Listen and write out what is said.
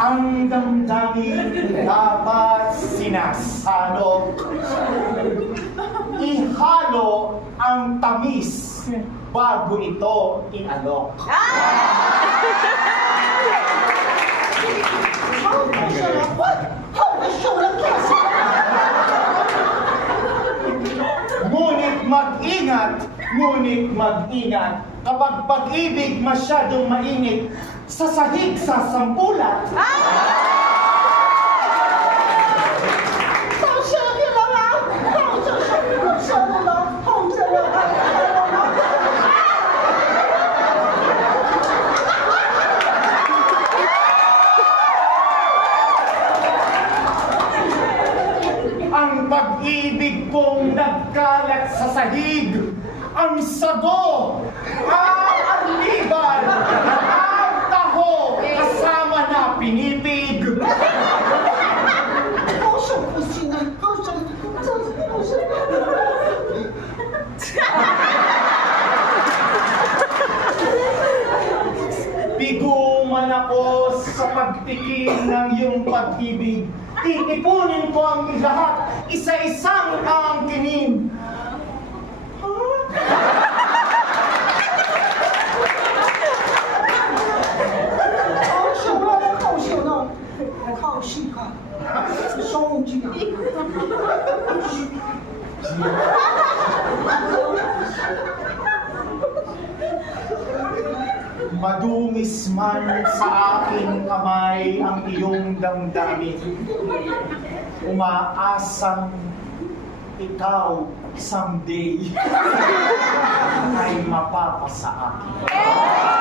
Ang damdamin dapat sinasalok. Ihalo ang tamis bago ito ialok. Ngunit mag-ingat kapag pag-ibig masyadong mainit, sa sahig sa sampulat. Ang pag-ibig kong nagkalat sa sahig, ang sago, ang arliban, ang taho, kasama na pinipig. Piguman ako sa pagtikim ng iyong pag-ibig. Titipunin ko ang lahat, isa-isang aangkinin. Madumis man sa aking kamay ang iyong damdamin, umaasang ikaw someday ay mapapasa akin.